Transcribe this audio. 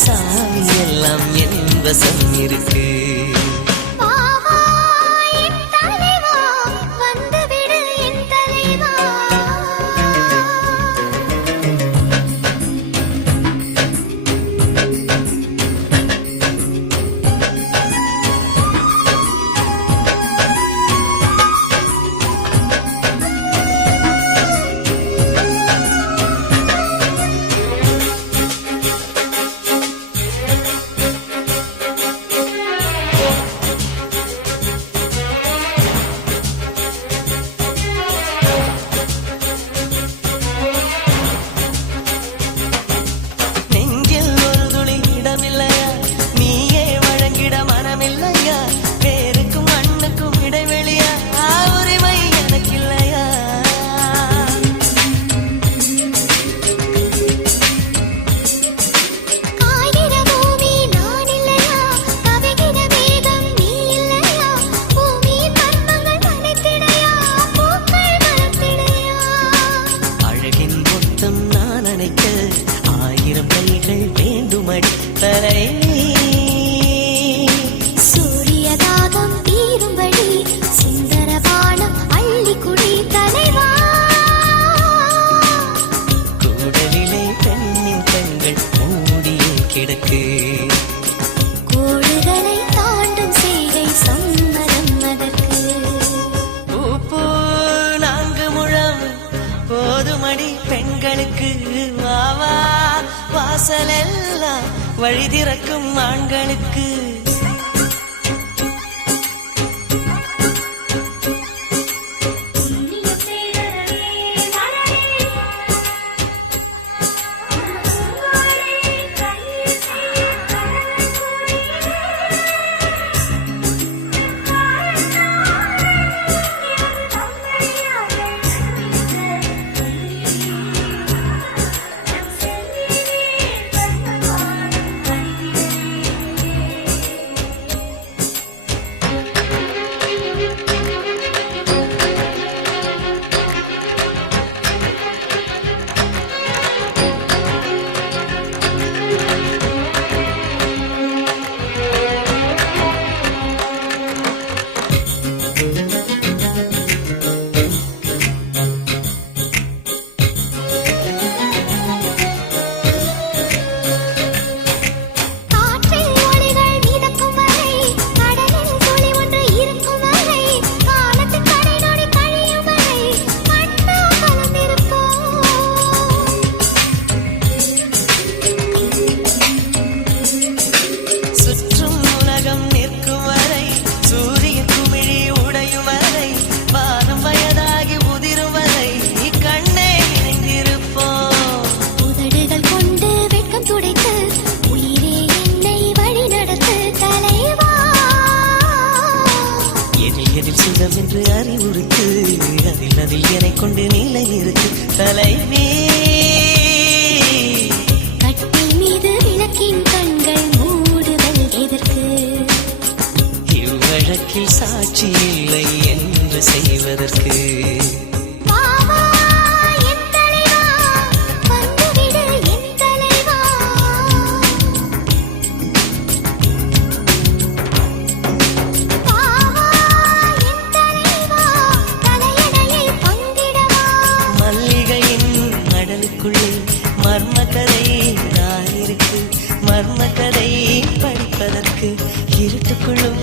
சாமி எல்லாம் என் வசம் இருக்கு. சூரியதாகம் தீரும்படி சுந்தரபானம் அள்ளி குடி தலைவா. கூடலிலே பெண்ணின் கண்கள் மூடியும் கிடக்கு. கோடுகளை தாண்டும் செய்கை சம்மதம் அதற்கு. பூ 4 முழம் போதுமடி பெண்களுக்கு. வாவா வாசலெல்லாம் வழி திறக்கும் ஆண்களுக்கு. சுகம் என்று அறிவுறுத்து அதில் என்னை கொண்டு நிலை இருக்கு தலைவி. கட்டில் மீது விளக்கின் கண்கள் மூடுதல் எதற்கு? இவ்வழக்கில் சாட்சி இல்லை என்று செய்வதற்கு. மர்மக்கதை நான் இருக்கு. மர்மக்கதை படிப்பதற்கு இருட்டுக்குள்ளும்